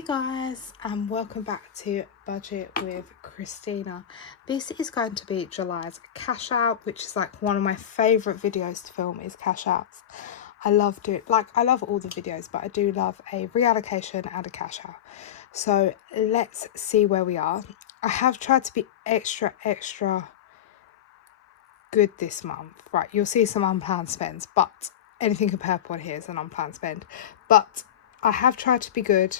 Hey guys, and welcome back to Budget with Christina. This is going to be July's cash out, which is like one of my favourite videos to film is cash outs. I love all the videos, but I do love a reallocation and a cash out. So let's see where we are. I have tried to be extra good this month. Right, you'll see some unplanned spends, but anything in purple on here is an unplanned spend. But I have tried to be good.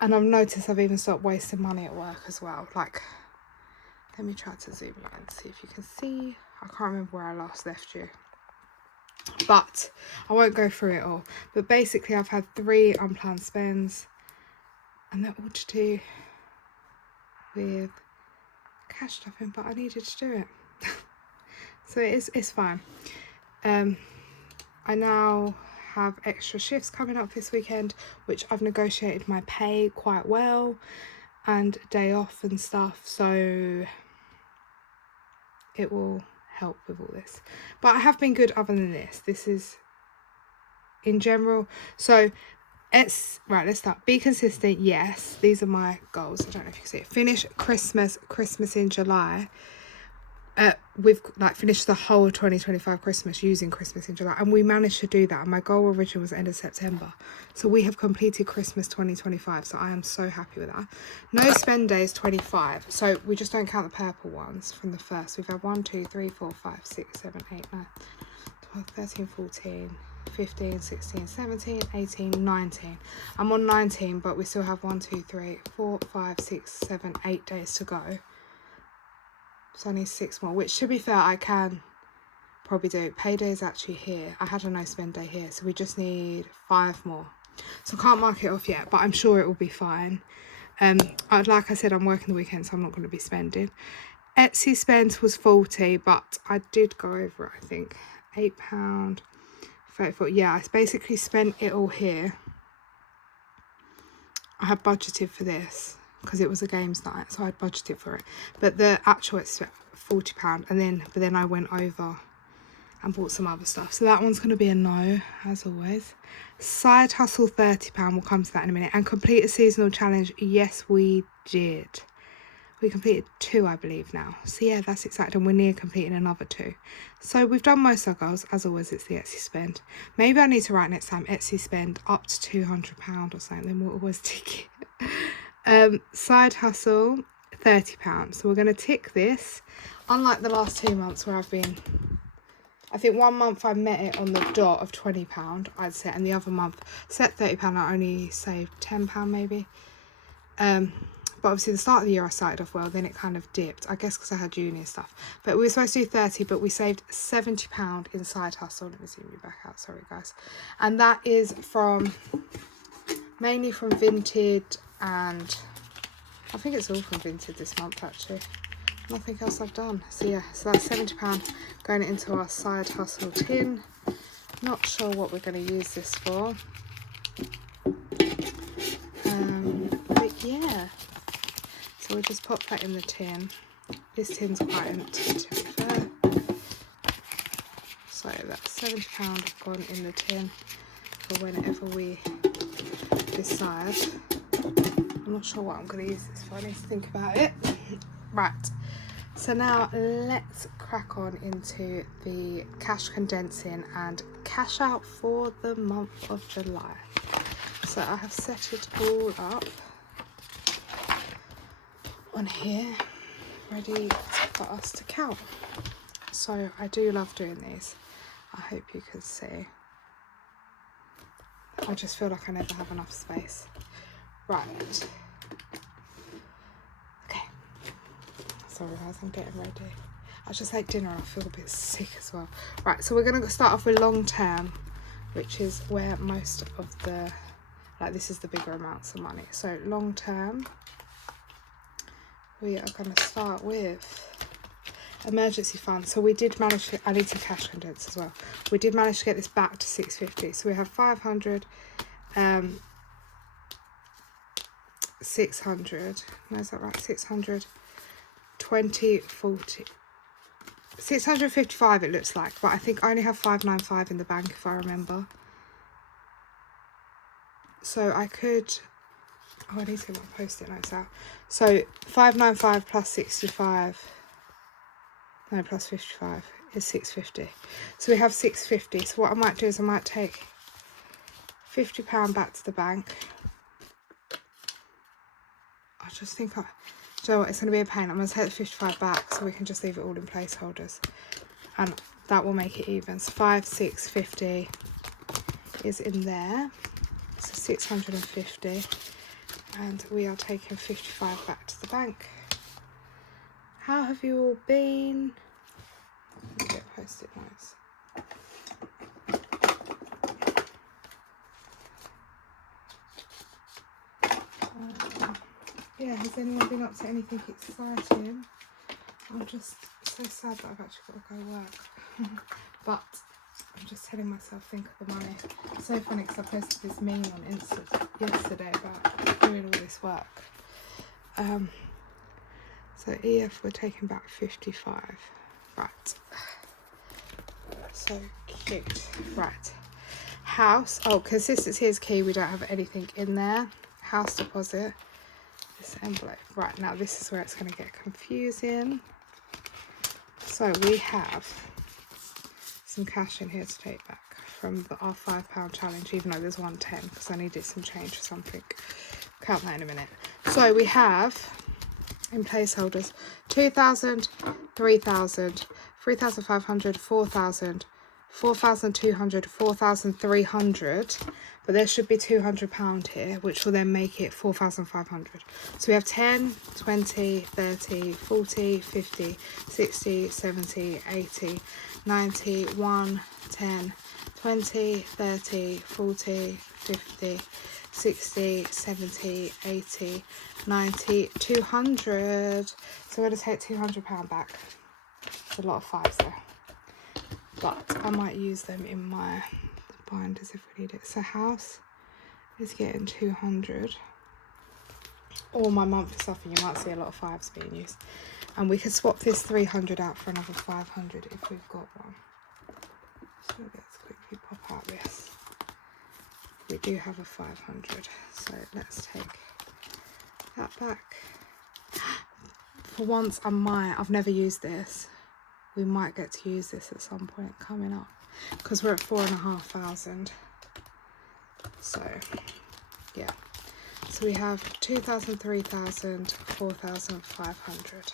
And I've noticed I've even stopped wasting money at work as well. Like, let me try to zoom in and see if you can see. I can't remember where I last left you. But I won't go through it all. But basically I've had 3 unplanned spends. And they're all to do with cash stuffing. But I needed to do it. So it's fine. I now have extra shifts coming up this weekend, which I've negotiated my pay quite well and day off and stuff, so it will help with all this. But I have been good other than this is in general. So let's start. Be consistent. Yes, these are my goals. I don't know if you can see it. Finish Christmas in July. We've finished the whole 2025 Christmas using Christmas in July, and we managed to do that. And my goal originally was end of September, so we have completed Christmas 2025, so I am so happy with that. No spend days 25, so we just don't count the purple ones from the first. We've had 1 2 3 4 5 6 7 8 9 12 13 14 15 16 17 18 19. I'm on 19, but we still have 1 2 3 4 5 6 7 8 days to go. So I need 6 more, which to be fair, I can probably do. Payday is actually here. I had a no spend day here, so we just need 5 more. So I can't mark it off yet, but I'm sure it will be fine. Like I said, I'm working the weekend, so I'm not going to be spending. Etsy spend was 40, but I did go over it, I think. £8.34. Yeah, I basically spent it all here. I had budgeted for this because it was a games night, so I'd budgeted for it. But the actual it's £40, but then I went over and bought some other stuff. So that one's going to be a no, as always. Side hustle £30. We'll come to that in a minute. And complete a seasonal challenge. Yes, we did. We completed 2, I believe, now. So yeah, that's exciting. We're near completing another 2. So we've done most of our goals. As always, it's the Etsy spend. Maybe I need to write next time Etsy spend up to £200 or something. Then we'll always tick it. Side hustle £30. So we're going to tick this. Unlike the last 2 months where I've been, I think 1 month I met it on the dot of £20 I'd say, and the other month set £30. I only saved £10 maybe. But obviously the start of the year I started off well, then it kind of dipped, I guess because I had uni and stuff. But we were supposed to do 30, but we saved £70 in side hustle. Let me zoom you back out, sorry guys. And that is mainly from Vinted, and I think it's all from Vinted this month actually. Nothing else I've done. So yeah, so that's £70 going into our side hustle tin. Not sure what we're going to use this for. But yeah. So we'll just pop that in the tin. This tin's quite empty, to be fair. So that's £70 have gone in the tin for whenever we decide. I'm not sure what I'm going to use this for. I need to think about it. Right. So now let's crack on into the cash condensing and cash out for the month of July. So I have set it all up on here, ready for us to count. So I do love doing these. I hope you can see. I just feel like I never have enough space. Right. Okay. Sorry guys, I'm getting ready. I just ate dinner and I feel a bit sick as well. Right, so we're going to start off with long term, which is where most of the, this is the bigger amounts of money. So long term, we are going to start with emergency fund. So we did manage to, I need to cash condense as well. We did manage to get this back to 650. So we have 500, 600, no, is that right? 600, 20, 40, 655 it looks like, but I think I only have 595 in the bank if I remember. So I could, oh, I need to get my post-it notes out. So 595 plus 65, no, plus 55 is 650. So we have 650. So what I might do is I might take £50 back to the bank. I just think do you know what, it's going to be a pain. I'm going to take the 55 back so we can just leave it all in placeholders. And that will make it even. So 650 is in there. So 650. And we are taking 55 back to the bank. How have you all been? Let me get post-it notes. Yeah, has anyone been up to anything exciting? I'm just so sad that I've actually got to go work. But I'm just telling myself, think of the money. It's so funny because I posted this meme on Insta yesterday about doing all this work. So EF, we're taking back 55. Right. So cute. Right. House. Oh, consistency is key. We don't have anything in there. House deposit. This envelope. Right, now this is where it's going to get confusing. So we have some cash in here to take back from our £5 challenge, even though there's 110 because I needed some change for something. Count that in a minute. So we have in placeholders 2,000, 3,000, 3,500, 4,000, 4,200, 4,300, but there should be £200 here, which will then make it 4,500. So we have 10, 20, 30, 40, 50, 60, 70, 80, 90, 1, 10, 20, 30, 40, 50, 60, 70, 80, 90, 200. So we're going to take £200 back. There's a lot of fives there. But I might use them in my binders if we need it. So house is getting 200. Or my monthly stuff, and you might see a lot of fives being used. And we could swap this 300 out for another 500 if we've got one. So let's quickly pop out this. We do have a 500. So let's take that back. For once, I've never used this. We might get to use this at some point coming up because we're at 4,500. So yeah, so we have 2,000, 3,000, 4,500.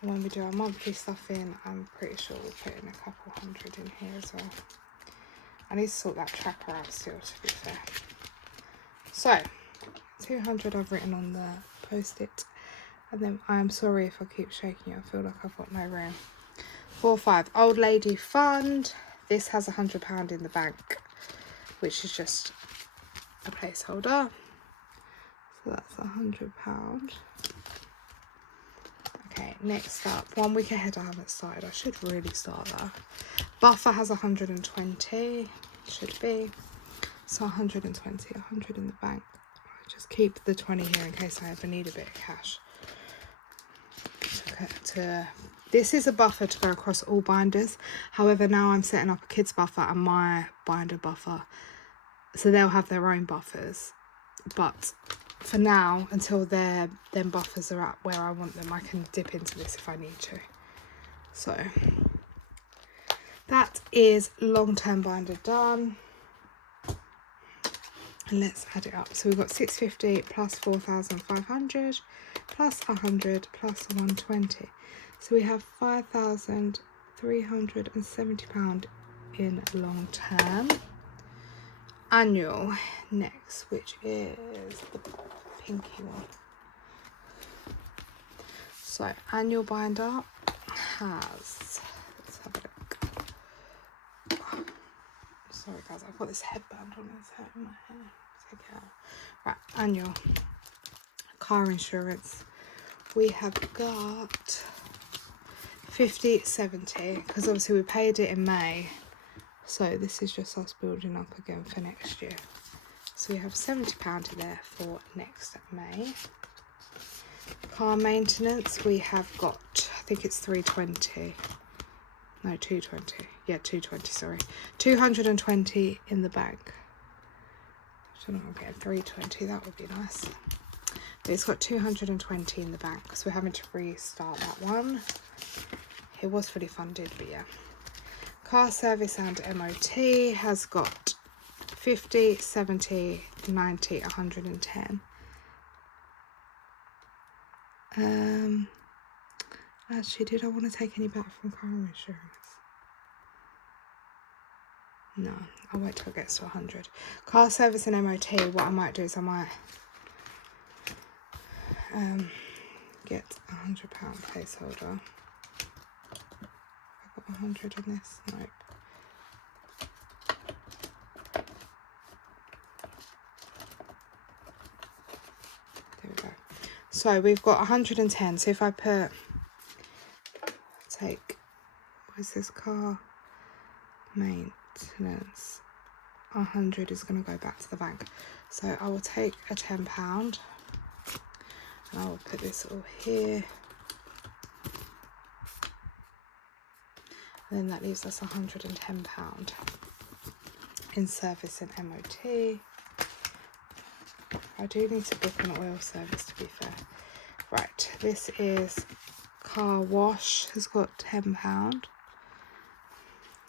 And when we do our monthly stuff in, I'm pretty sure we'll put in a couple hundred in here as well. I need to sort that tracker out still, to be fair. So 200 I've written on the post-it. And then I'm sorry if I keep shaking you. I feel like I've got no room. 4-5 old lady fund. This has £100 in the bank, which is just a placeholder. So that's £100. Okay, next up, 1 week ahead. I haven't started. I should really start that. Buffer has 120. Should be. So 120, 100 in the bank. I just keep the 20 here in case I ever need a bit of cash. This is a buffer to go across all binders. However, now I'm setting up a kids buffer and my binder buffer, so they'll have their own buffers. But for now, until them buffers are at where I want them, I can dip into this if I need to. So that is long-term binder done. And let's add it up. So we've got 650 plus 4,500 plus 100 plus 120. So we have £5,370 in long term. Annual next, which is the pinky one. So annual binder has, let's have a look. Sorry guys, I've got this headband on, it's hurting my hair. Take it out. Right, annual car insurance. We have got 50/70 because obviously we paid it in May, so this is just us building up again for next year. So we have £70 in there for next May. Car maintenance, we have got, I think it's 320. No, 220. Yeah, 220, sorry. 220 in the bank. So I'm getting 320, that would be nice. But it's got 220 in the bank, so we're having to restart that one. It was fully funded, but yeah. Car service and MOT has got 50, 70, 90, 110. Actually, did I want to take any back from car insurance? No, I'll wait till it gets to 100. Car service and MOT, what I might do is I might get £100 placeholder. I've got 100 in this, nope. There we go. So we've got 110. So if I take, what is this, car maintenance, 100 is going to go back to the bank. So I will take a £10 and I will put this all here. And then that leaves us £110 in service and MOT. I do need to book an oil service, to be fair. Right, this is car wash, has got £10. I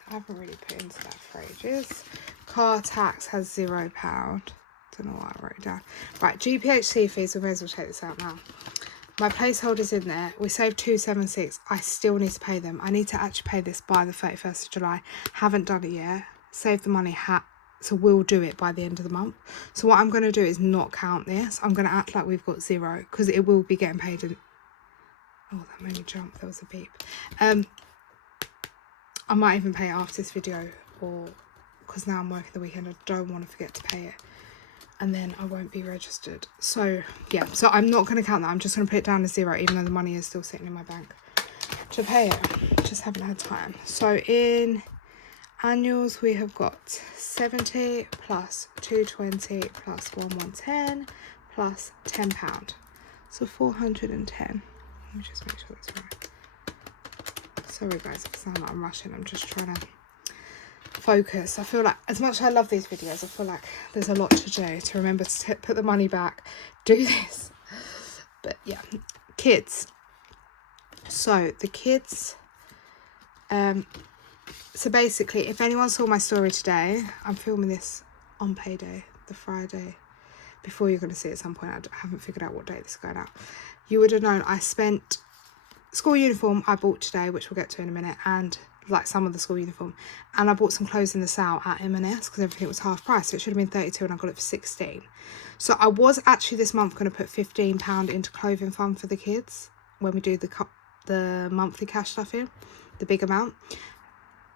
haven't really put into that for ages. Car tax has £0. Don't know why I wrote it down. Right, GPHC fees, we may as well take this out now. My placeholder's in there. We saved 276. I still need to pay them. I need to actually pay this by the 31st of July. Haven't done it yet. Save the money, so we'll do it by the end of the month. So what I'm going to do is not count this. I'm going to act like we've got 0 because it will be getting paid in... Oh, that made me jump. There was a beep. I might even pay it after this video, or because now I'm working the weekend, I don't want to forget to pay it. And then I won't be registered. So yeah, so I'm not going to count that. I'm just going to put it down to 0, even though the money is still sitting in my bank to pay it. Just haven't had time. So in annuals, we have got 70 plus 220 plus 110 plus £10. So 410. Let me just make sure that's right. Sorry guys, if I sound like I'm rushing. I'm just trying to focus. I feel like, as much as I love these videos, I feel like there's a lot to do to remember to put the money back, do this. But yeah, kids. So the kids, so basically, if anyone saw my story today, I'm filming this on payday, the Friday before you're going to see it at some point. I haven't figured out what date this is going out. You would have known I spent school uniform I bought today, which we'll get to in a minute, and like some of the school uniform, and I bought some clothes in the sale at M&S because everything was half price, so it should have been 32 and I got it for 16. So I was actually this month going to put £15 into clothing fund for the kids when we do the monthly cash stuff in, the big amount.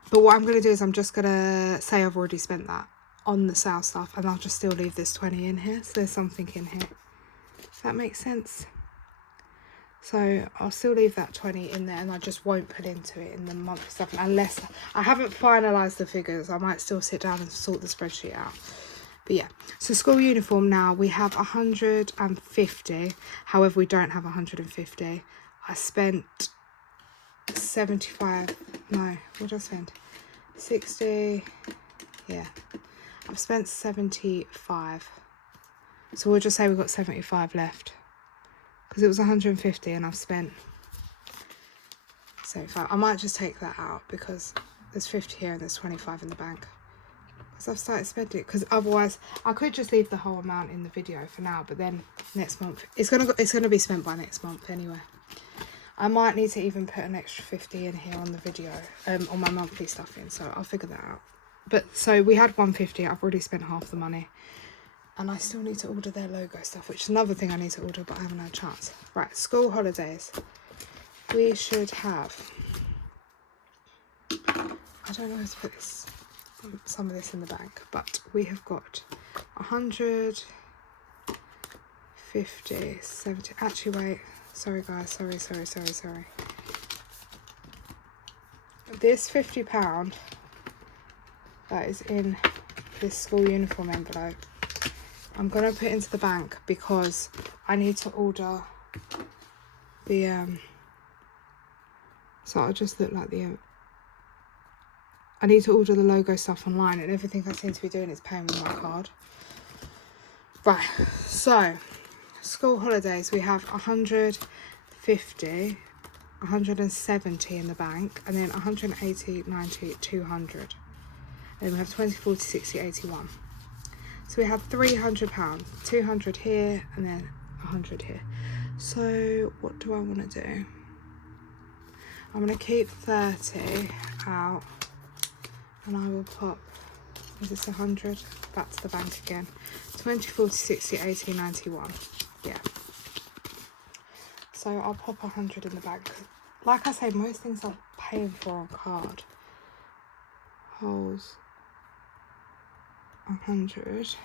But what I'm going to do is I'm just going to say I've already spent that on the sale stuff, and I'll just still leave this 20 in here, so there's something in here. If that makes sense. So I'll still leave that 20 in there, and I just won't put into it in the monthly stuff unless I haven't finalised the figures. I might still sit down and sort the spreadsheet out. But yeah, so school uniform now, we have 150. However, we don't have 150. I spent 75. No, what did I spend? 60. Yeah, I've spent 75. So we'll just say we've got 75 left. Because it was 150 and I've spent 75. I might just take that out because there's 50 here and there's 25 in the bank. Because I've started spending it. Because otherwise, I could just leave the whole amount in the video for now. But then next month, it's gonna be spent by next month anyway. I might need to even put an extra 50 in here on the video, on my monthly stuff in. So I'll figure that out. But so we had 150. I've already spent half the money. And I still need to order their logo stuff, which is another thing I need to order, but I haven't had a chance. Right, school holidays. We should have... I don't know how to put this, some of this in the bank, but we have got 100, 50, 70... Actually, wait. Sorry, guys. Sorry. This £50 that is in this school uniform envelope, I'm going to put into the bank because I need to order the, so I'll just look like the, I need to order the logo stuff online, and everything I seem to be doing is paying with my card. Right, so school holidays, we have 150, 170 in the bank, and then 180, 90, 200. And then we have 20, 40, 60, 81. So we have £300, 200 here, and then 100 here. So what do I want to do? I'm going to keep 30 out, and I will pop, is this 100? Back to the bank again. 20, 40, 60, 80, 91. Yeah. So I'll pop 100 in the bank. Like I say, most things I'm paying for on card. Holes 100.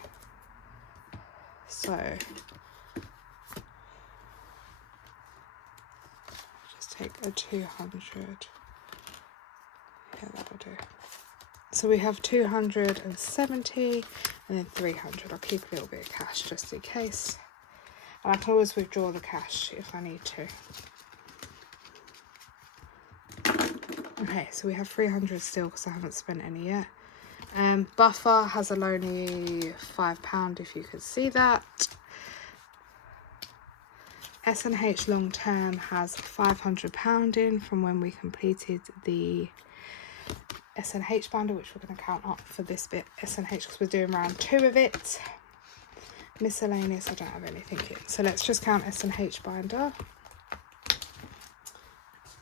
So just take a 200. Yeah, that'll do. So we have 270 and then 300. I'll keep a little bit of cash just in case. And I can always withdraw the cash if I need to. Okay, so we have 300 still because I haven't spent any yet. Buffer has a lonely £5 if you could see that. S&H long term has £500 in from when we completed the S&H binder, which we're going to count up for this bit. S&H because we're doing round 2 of it. Miscellaneous, I don't have anything in. So let's just count S&H binder.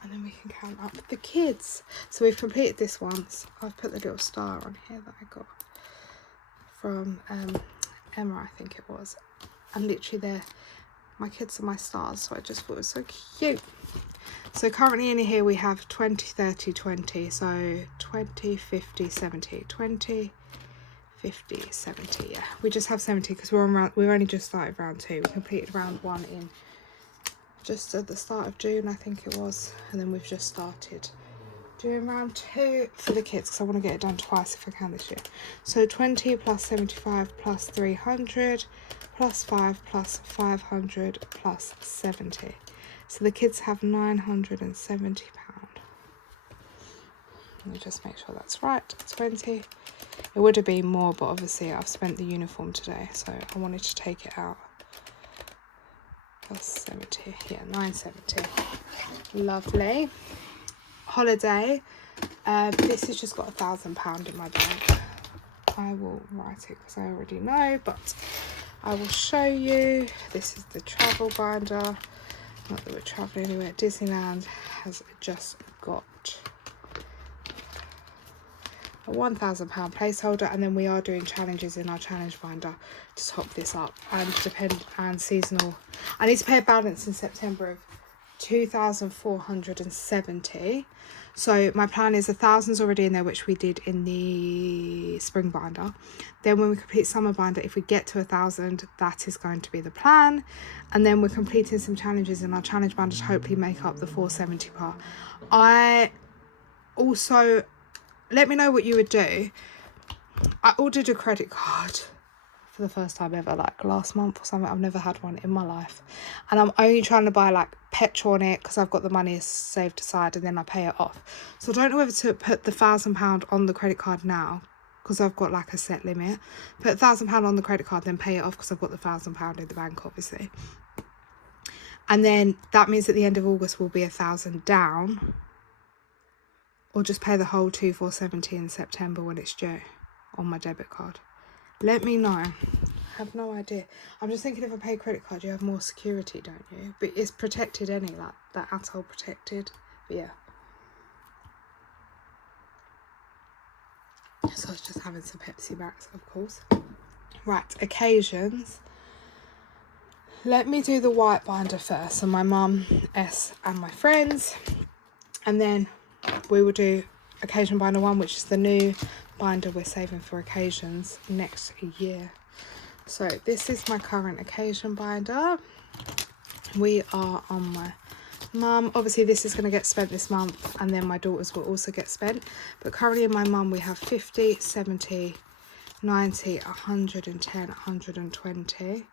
And then we can count up the kids. So we've completed this once. I've put the little star on here that I got from Emma, I think it was. And literally there, my kids are my stars, so I just thought it was so cute. So currently in here we have 20, 30, 20. So 20, 50, 70, 20, 50, 70. Yeah, we just have 70 because we're on round, we've only just started round 2. We completed round 1 in just at the start of June, I think it was, and then we've just started doing round 2 for the kids because I want to get it done twice if I can this year. So 20 plus 75 plus 300 plus 5 plus 500 plus 70. So the kids have £970. Let me just make sure that's right. 20. It would have been more, but obviously I've spent the uniform today, so I wanted to take it out. Plus 70, yeah, 970. Lovely. Holiday. This has just got £1,000 in my bag. I will write it because I already know, but I will show you. This is the travel binder. Not that we're traveling anywhere. Disneyland has just got a £1,000 placeholder, and then we are doing challenges in our challenge binder to top this up, and seasonal. I need to pay a balance in September of 2,470. So my plan is 1,000's already in there, which we did in the spring binder. Then when we complete summer binder, if we get to 1,000, that is going to be the plan. And then we're completing some challenges in our challenge binder to hopefully make up the 470 part. I also, let me know what you would do. I ordered a credit card for the first time ever, like last month or something. I've never had one in my life, and I'm only trying to buy like petrol on it because I've got the money saved aside, and then I pay it off. So I don't know whether to put the £1,000 on the credit card now because I've got like a set limit. Put £1,000 on the credit card, then pay it off because I've got the £1,000 in the bank, obviously. And then that means at the end of August will be 1,000 down, or just pay the whole 2,470 in September when it's due on my debit card. Let me know. I have no idea. I'm just thinking if I pay credit card, you have more security, don't you? But it's protected like that atoll protected. But yeah. So I was just having some Pepsi Max, of course. Right, occasions. Let me do the white binder first. So my mum, S, and my friends. And then we will do occasion binder 1, which is the new binder we're saving for occasions next year. So this is my current occasion binder. We are on my mum. Obviously this is going to get spent this month, and then my daughters will also get spent. But currently in my mum we have 50, 70, 90, 110, 120.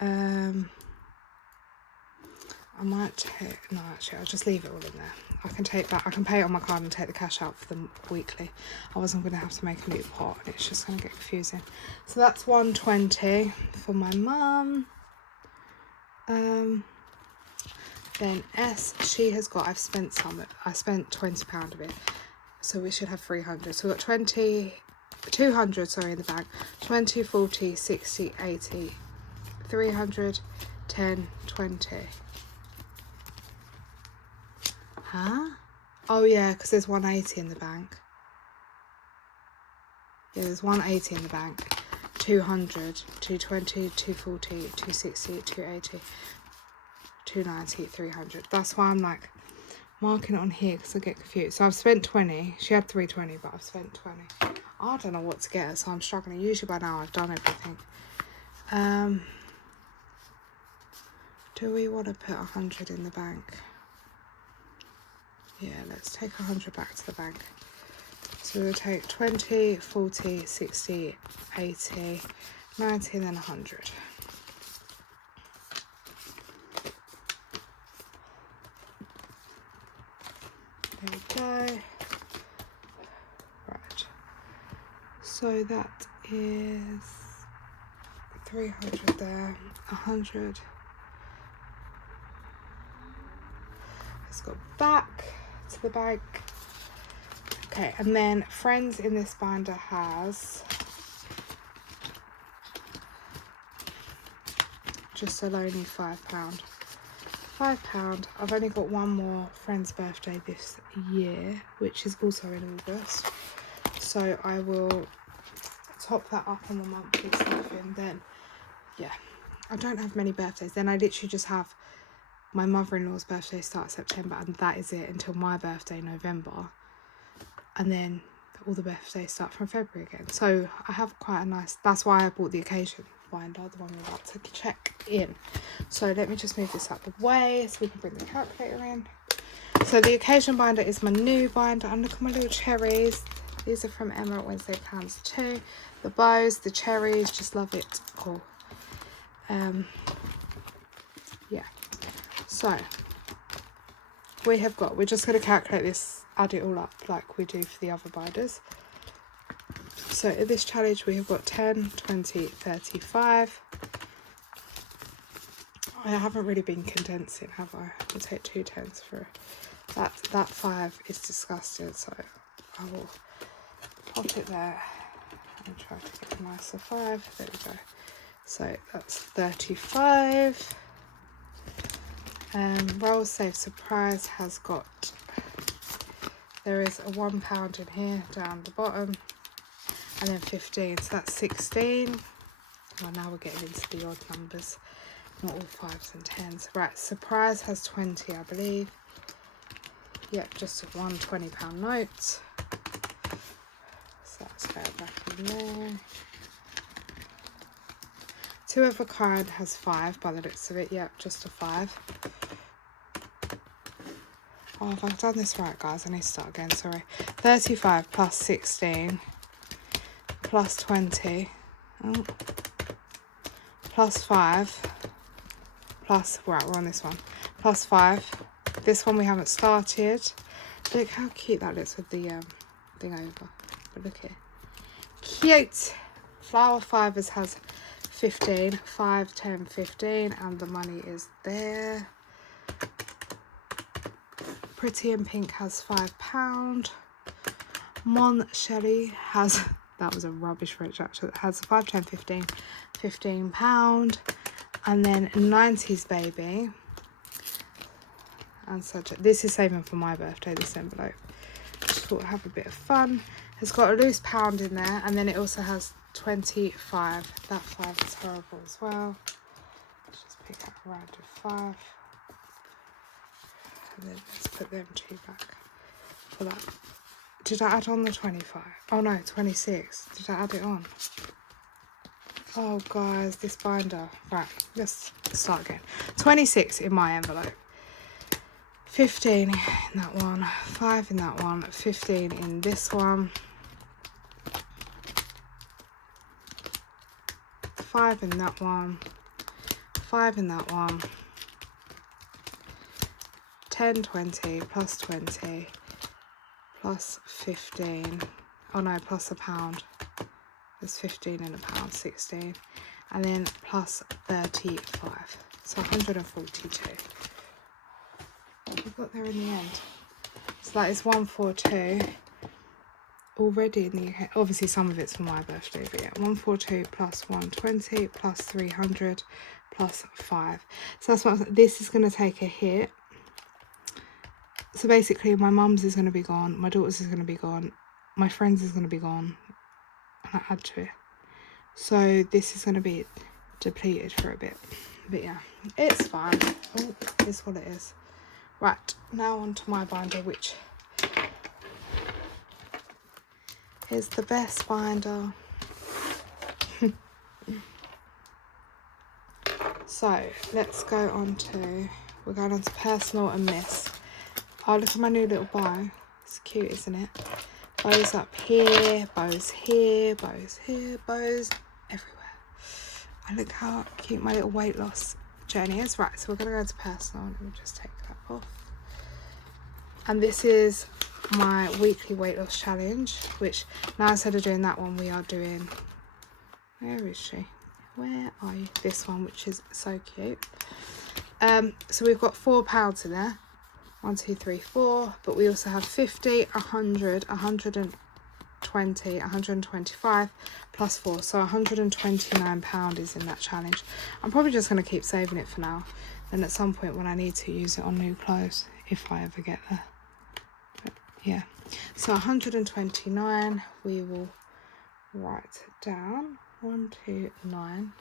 I might take, no actually I'll just leave it all in there. I can take that. I can pay it on my card and take the cash out for them weekly. I wasn't going to have to make a new pot, and it's just going to get confusing. So that's 120 for my mum. Then S, she has got, I spent £20 of it, so we should have 300. So we've got 200, sorry, in the bank. 20, 40, 60, 80, 300, 10, 20. Huh? Oh yeah, because there's 180 in the bank. Yeah, there's 180 in the bank. 200, 220, 240, 260, 280, 290, 300. That's why I'm like marking it on here, because I get confused. So I've spent 20. She had 320, but I've spent 20. I don't know what to get her, so I'm struggling. Usually by now I've done everything. Do we want to put 100 in the bank? Yeah, let's take 100 back to the bank. So we'll take 20, 40, 60, 80, 90, and then 100. There we go. Right. So that is 300 there, 100. Let's go back to the bank. Okay, and then Friends in this binder has just a lonely £5. £5. I've only got one more friend's birthday this year, which is also in August. So I will top that up on the monthly stuff, and then, yeah, I don't have many birthdays. Then I literally just have my mother-in-law's birthday starts September, and that is it until my birthday, November. And then all the birthdays start from February again. So I have quite a nice, that's why I bought the occasion binder, the one we're about to check in. So let me just move this out the way so we can bring the calculator in. So the occasion binder is my new binder, and look at my little cherries. These are from Emma at Wednesday Cans too. The bows, the cherries, just love it all. Yeah. So we're just going to calculate this, add it all up like we do for the other binders. So in this challenge we have got 10, 20, 35. I haven't really been condensing, have I? I'll take 2 10s for that. That 5 is disgusting, so I will pop it there and try to get a nicer 5. There we go. So that's 35. Roll Save Surprise has got, there is a £1 in here down the bottom, and then 15, so that's 16. Well, now we're getting into the odd numbers, not all 5s and 10s. Right, Surprise has 20, I believe. Yep, just one £20 note. So that's fair back in there. Two of a Kind has 5 by the looks of it. Yep, just a 5. Oh, have I done this right, guys? I need to start again, sorry. 35 plus 16 plus 20 plus 5 plus, right, we're on this one, plus 5. This one we haven't started. Look how cute that looks with the thing over. But look here. Cute! Flower Fivers has 15, 5, 10, 15, and the money is there. Pretty in Pink has £5. Mon Shelley has, that was a rubbish French accent, has 5, 10, 15, £15. And then 90s Baby, and such. This is saving for my birthday, this envelope. Just thought I'd have a bit of fun. It's got a loose £1 in there, and then it also has 25. That 5 is horrible as well. Let's just pick up a random 5. And then let's put them 2 back for that. Did I add on the 25? Oh no, 26. Did I add it on? Oh guys, this binder. Right, let's start again. 26 in my envelope. 15 in that one. 5 in that one. 15 in this one. 5 in that one. 5 in that one. 10, 20, plus 20, plus 15. Oh no, plus a pound. There's 15 in a pound, 16. And then plus 35. So 142. We got there in the end. So that is 142 already in the UK. Obviously some of it's for my birthday, but yeah, 142 plus 120 plus 300 plus 5. So that's what this is going to take a hit. So basically my mum's is going to be gone, my daughter's is going to be gone, my friend's is going to be gone, and I add to it. So this is going to be depleted for a bit. But yeah, it's fine. Oh, it's what it is. Right, now on to my binder, which is the best binder. So let's go on to, we're going on to personal and miss. Oh, look at my new little bow. It's cute, isn't it? Bows up here, bows here, bows here, bows everywhere. And look how cute my little weight loss journey is. Right, so we're going to go into personal. Let me just take that off. And this is my weekly weight loss challenge, which now instead of doing that one, we are doing, where is she? Where are you? This one, which is so cute. So we've got 4 pounds in there. 1, 2, 3, 4. But we also have 50, 100, 120, 125 plus 4. So 129 pound is in that challenge. I'm probably just going to keep saving it for now. Then at some point when I need to use it on new clothes, if I ever get there. But yeah. So 129, we will write it down. 129.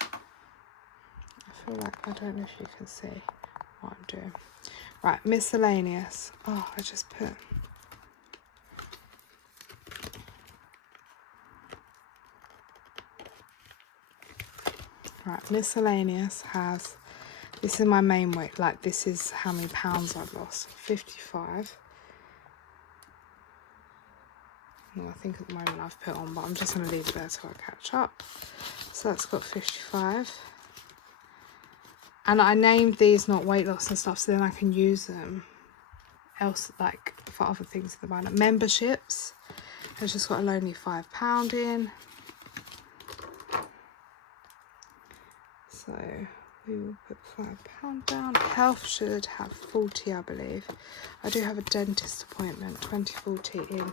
I feel like I don't know if you can see what I'm doing. Right, miscellaneous. Oh, I just put. Right, miscellaneous has, this is my main weight, like this is how many pounds I've lost. 55. Well, I think at the moment I've put on, but I'm just going to leave it there till I catch up. So that's got 55. And I named these not weight loss and stuff, so then I can use them else, like for other things in the binder. Memberships has just got a lonely £5 in. So we will put £5 down. Health should have 40, I believe. I do have a dentist appointment, 2040 in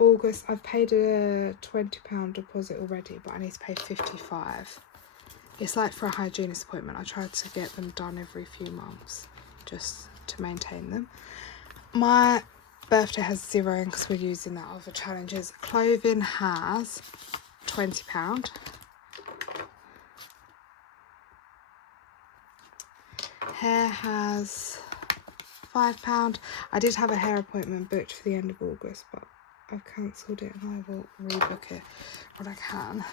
August. I've paid a £20 deposit already, but I need to pay 55. It's like for a hygienist appointment. I try to get them done every few months just to maintain them. My birthday has 0 because we're using that other challenges. Clothing has £20. Hair has £5. I did have a hair appointment booked for the end of August, but I've cancelled it and I will rebook it when I can.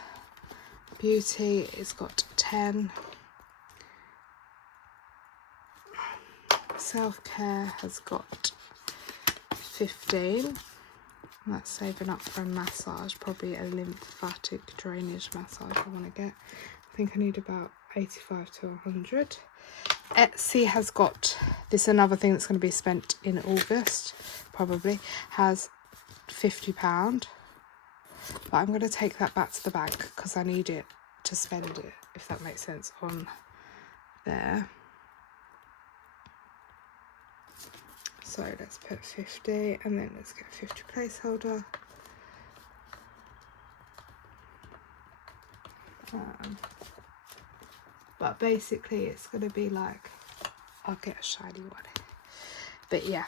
Beauty, it's got 10. Self-care has got 15. That's saving up for a massage, probably a lymphatic drainage massage I want to get. I think I need about 85 to 100. Etsy has got, this is another thing that's going to be spent in August, probably, has £50. But I'm going to take that back to the bank because I need it to spend it, if that makes sense, on there. So let's put 50 and then let's get 50 placeholder. But basically it's going to be like, I'll get a shiny one. But yeah,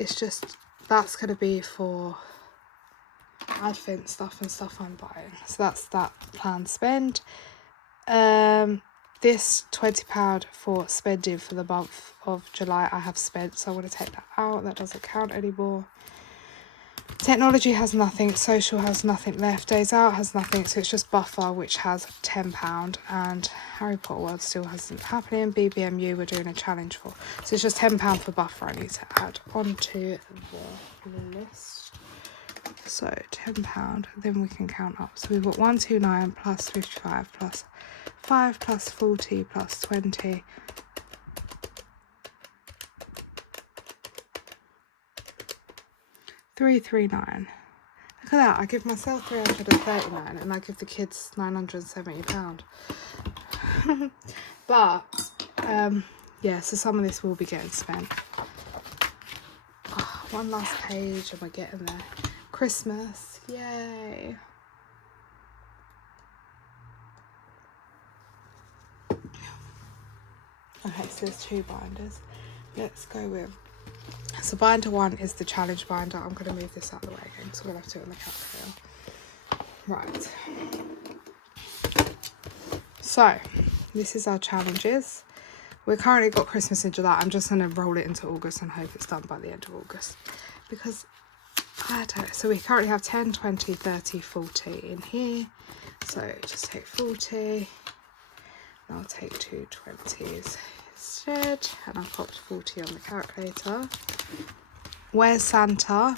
it's just, that's going to be for Advent stuff and stuff I'm buying. So that's that planned spend. This £20 for spending for the month of July I have spent, so I want to take that out. That doesn't count anymore. Technology has nothing, social has nothing left, days out has nothing, so it's just buffer, which has £10, and Harry Potter World still hasn't happening. BBMU we're doing a challenge for, so it's just £10 for buffer I need to add onto the list. So £10, then we can count up. So we've got 129 plus 55 plus 5 plus 40 plus 20 339. Look at that. I give myself 339 and I give the kids £970. But yeah, so some of this will be getting spent. Oh, one last page and we're getting there. Christmas, yay. Okay, so there's 2 binders. Let's go with, so binder 1 is the challenge binder. I'm going to move this out of the way again, so we'll have to do it on the calculator. Right. So, this is our challenges. We've currently got Christmas in July. I'm just going to roll it into August and hope it's done by the end of August. Because, I don't know. So we currently have 10, 20, 30, 40 in here. So just take 40. And I'll take 2 20s instead. And I've popped 40 on the calculator. Where's Santa?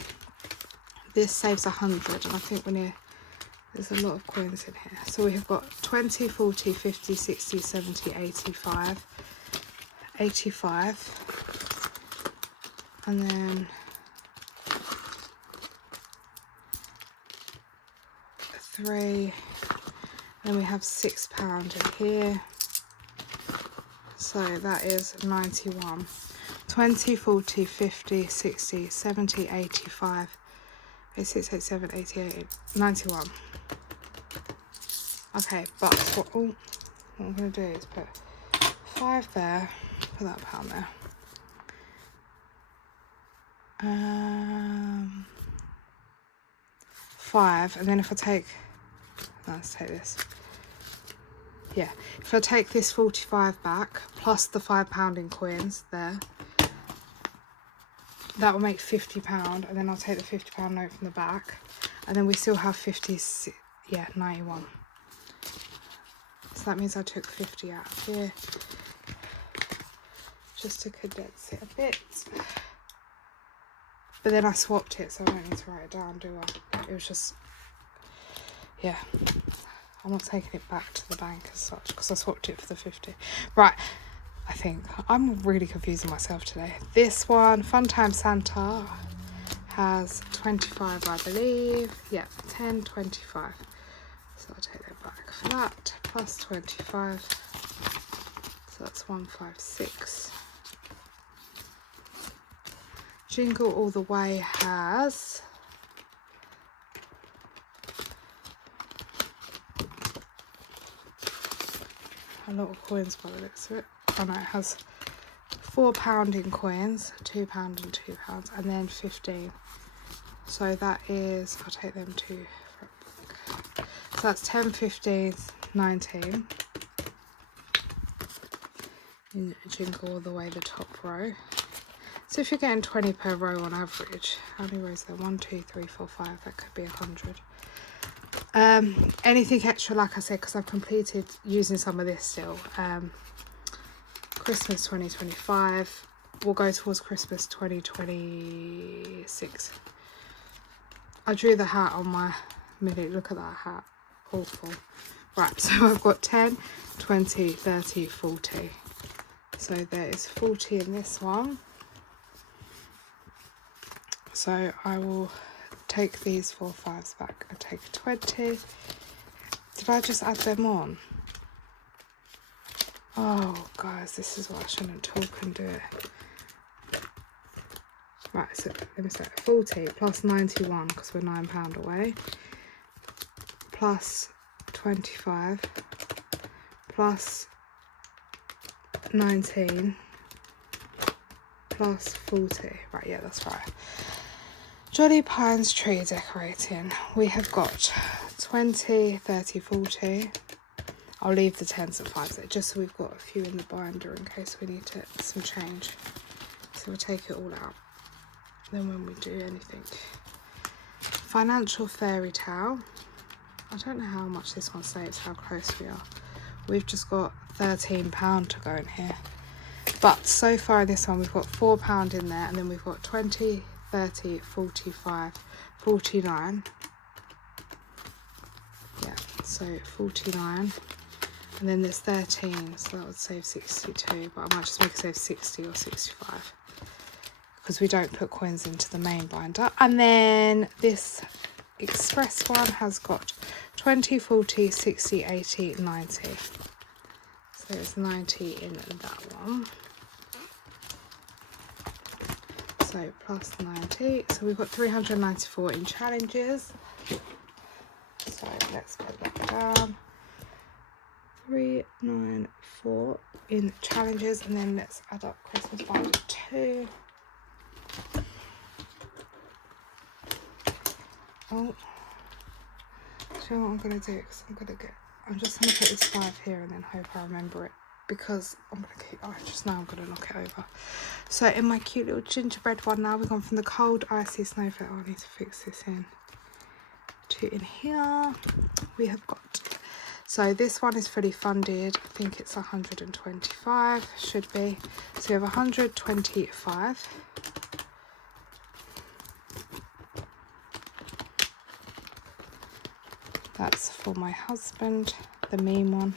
This saves 100. And I think there's a lot of coins in here. So we have got 20, 40, 50, 60, 70, 85. 85. And then 3. Then we have £6 in here. So that is 91. 20, 40, 50, 60, 70, 85, 86, 87, 88, 91. Okay, but what I'm going to do is put 5 there, put that £1 there. 5, and then if I take, let's take this. Yeah, if I take this 45 back, plus the £5 in coins there, that will make £50, and then I'll take the £50 note from the back, and then we still have 50, yeah, 91. So that means I took 50 out of here, just to condense it a bit. But then I swapped it, so I don't need to write it down, do I? It was just, yeah. I'm not taking it back to the bank as such, because I swapped it for the 50. Right, I think. I'm really confusing myself today. This one, Funtime Santa, has 25, I believe. Yeah, 10, 25. So I'll take that back for that. Plus 25. So that's 156. Jingle All the Way has a lot of coins by the looks of it. Oh no, it has £4 in coins, £2 and £2, and then 15. So that is, I'll take them two. So that's 10, 15, 19. And jingle all the way the top row. So if you're getting 20 per row on average, how many rows there? 1, 2, 3, 4, 5. That could be 100. Anything extra, like I said, because I've completed using some of this still. Christmas 2025 will go towards Christmas 2026. I drew the hat on my milli. Look at that hat. Awful. Right, so I've got 10, 20, 30, 40. So there is 40 in this one. So I will take these 4 5s back. I take 20. Did I just add them on? Oh, guys, this is why I shouldn't talk and do it. Right, so let me say 40 plus 91 because we're £9 away. Plus 25 plus 19 plus 40. Right, yeah, that's right. Jolly Pines tree decorating. We have got 20, 30, 40. I'll leave the 10s and 5s there just so we've got a few in the binder in case we need some change. So we'll take it all out. Then when we do anything. Financial fairy tale. I don't know how much this one saves, how close we are. We've just got £13 to go in here. But so far in this one we've got £4 in there, and then we've got 20, 30, 45, 49. Yeah, so 49. And then there's 13, so that would save 62. But I might just make it save 60 or 65. because we don't put coins into the main binder. And then this express one has got 20, 40, 60, 80, 90. So there's 90 in that one. So plus 90. So we've got 394 in challenges. So let's put that down. 394 in challenges, and then let's add up Christmas binder 2. Oh, do you know what I'm gonna do? Because I'm just gonna put this 5 here and then hope I remember it, because I'm gonna knock it over. So in my cute little gingerbread one now, we've gone from the cold icy snowflake. Oh, I need to fix this in. To in here we have got, so this one is fully funded. I think it's 125, should be. So we have 125. That's for my husband, the mean one.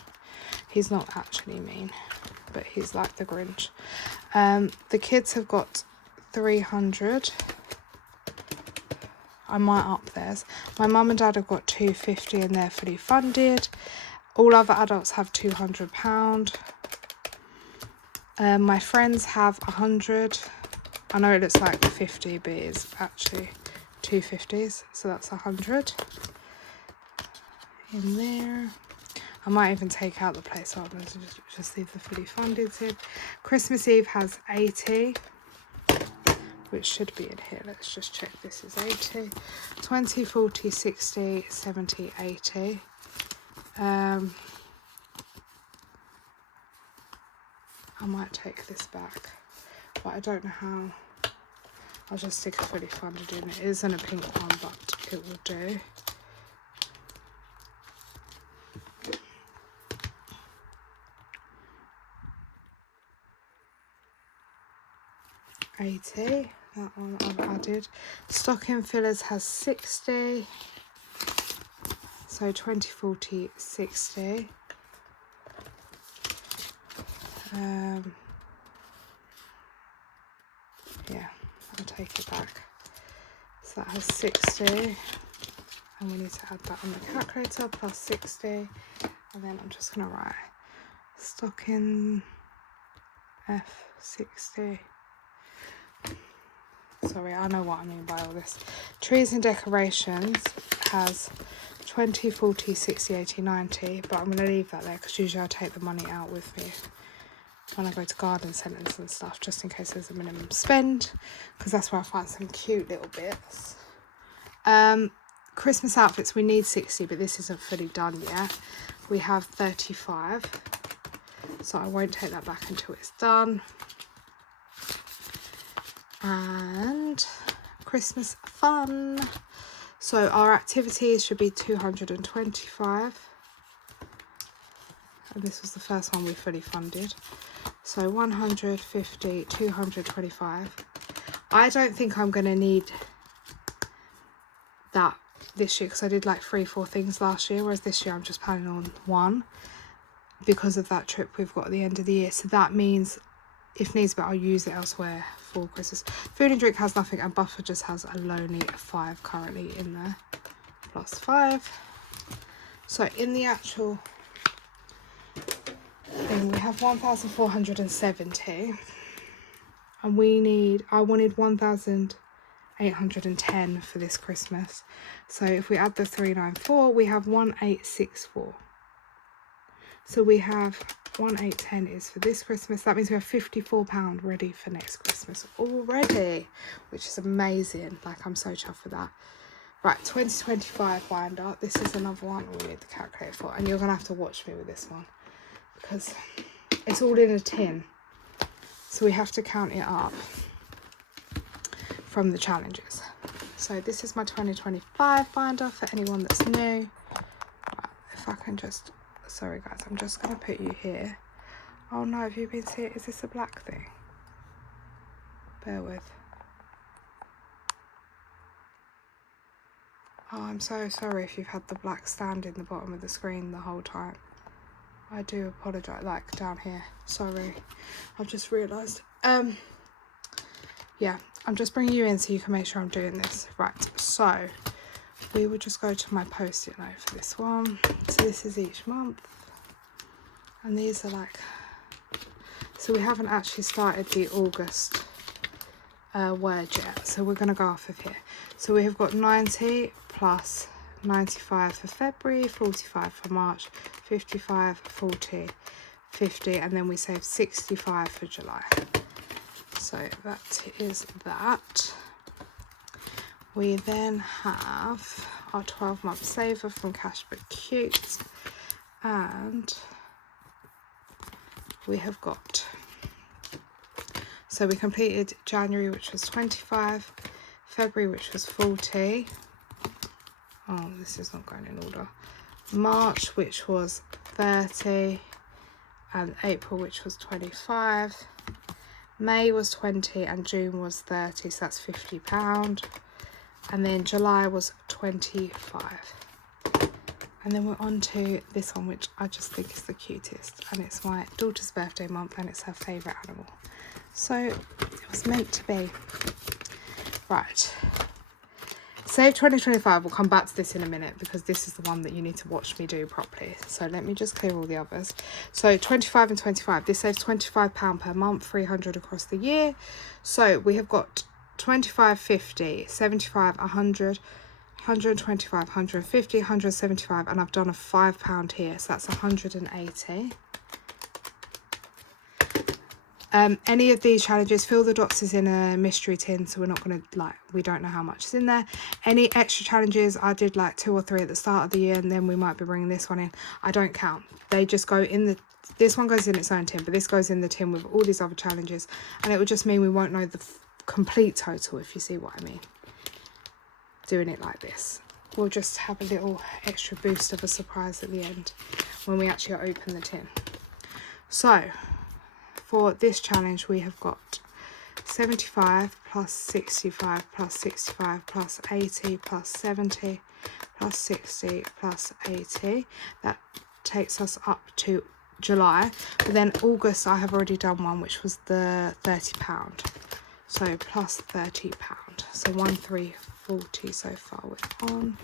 He's not actually mean, but he's like the Grinch. The kids have got 300. I might up theirs. My mum and dad have got 250 and they're fully funded. All other adults have £200. My friends have 100. I know it looks like 50, but it is actually 250s, so that's 100 in there. I might even take out the placeholder and just leave the fully funded in. Christmas Eve has 80, which should be in here. Let's just check this is 80. 20, 40, 60, 70, 80. I might take this back, but I don't know how. I'll just stick a fully funded in. It isn't a pink one, but it will do. $80, that one I've added. Stocking fillers has 60. So 20, 40, 60. Yeah, I'll take it back. So that has 60. And we need to add that on the calculator, plus 60. And then I'm just going to write stocking F60. Sorry, I know what I mean by all this. Trees and decorations has 20, 40, 60, 80, 90. But I'm going to leave that there because usually I take the money out with me when I go to garden centres and stuff, just in case there's a minimum spend, because that's where I find some cute little bits. Christmas outfits, we need 60, but this isn't fully done yet. We have 35, so I won't take that back until it's done. And Christmas fun. So our activities should be 225. And this was the first one we fully funded. So 150, 225. I don't think I'm going to need that this year because I did like 3-4 things last year, whereas this year I'm just planning on one because of that trip we've got at the end of the year. So that means if needs be, I'll use it elsewhere for Christmas. Food and drink has nothing, and buffer just has a lonely 5 currently in there, plus 5. So in the actual thing we have 1,470, and I wanted 1,810 for this Christmas. So if we add the 394, we have 1,864. So we have 1,810 is for this Christmas. That means we have £54 ready for next Christmas already, which is amazing. Like, I'm so chuffed with that. Right, 2025 binder. This is another one we need the calculator for, and you're gonna have to watch me with this one because it's all in a tin, so we have to count it up from the challenges. So this is my 2025 binder for anyone that's new. Right, if I can just, sorry guys, I'm just gonna put you here. Oh no, have you been seeing, is this a black thing? Bear with. Oh, I'm so sorry if you've had the black stand in the bottom of the screen the whole time. I do apologise, like down here. Sorry, I've just realised. yeah, I'm just bringing you in so you can make sure I'm doing this. Right, so we will just go to my post-it note for this one. So this is each month. And these are like, so we haven't actually started the August word yet. So we're going to go off of here. So we have got 90 plus 95 for February, 45 for March, 55, 40, 50, and then we save 65 for July. So that is that. We then have our 12-month saver from Cash But Cute, and we have got, so we completed January, which was 25, February, which was 40, oh, this is not going in order, March, which was 30, and April, which was 25, May was 20, and June was 30, so that's £50. And then July was 25. And then we're on to this one, which I just think is the cutest. And it's my daughter's birthday month, and it's her favourite animal. So it was meant to be. Right. Save 2025. We'll come back to this in a minute because this is the one that you need to watch me do properly. So let me just clear all the others. So 25 and 25. This saves £25 per month, 300 across the year. So we have got 25, 50, 75, 100, 125, 150, 175, and I've done a £5 here, so that's 180. Any of these challenges, fill the dots is in a mystery tin, so we're not going to, like, we don't know how much is in there. Any extra challenges, I did like 2 or 3 at the start of the year, and then we might be bringing this one in. I don't count. They just go in the, this one goes in its own tin, but this goes in the tin with all these other challenges, and it would just mean we won't know the complete total, if you see what I mean, doing it like this. We'll just have a little extra boost of a surprise at the end when we actually open the tin. So for this challenge we have got 75 plus 65 plus 65 plus 80 plus 70 plus 60 plus 80. That takes us up to July, but then August I have already done one, which was the £30. So plus £30. So 1340 so far we're on.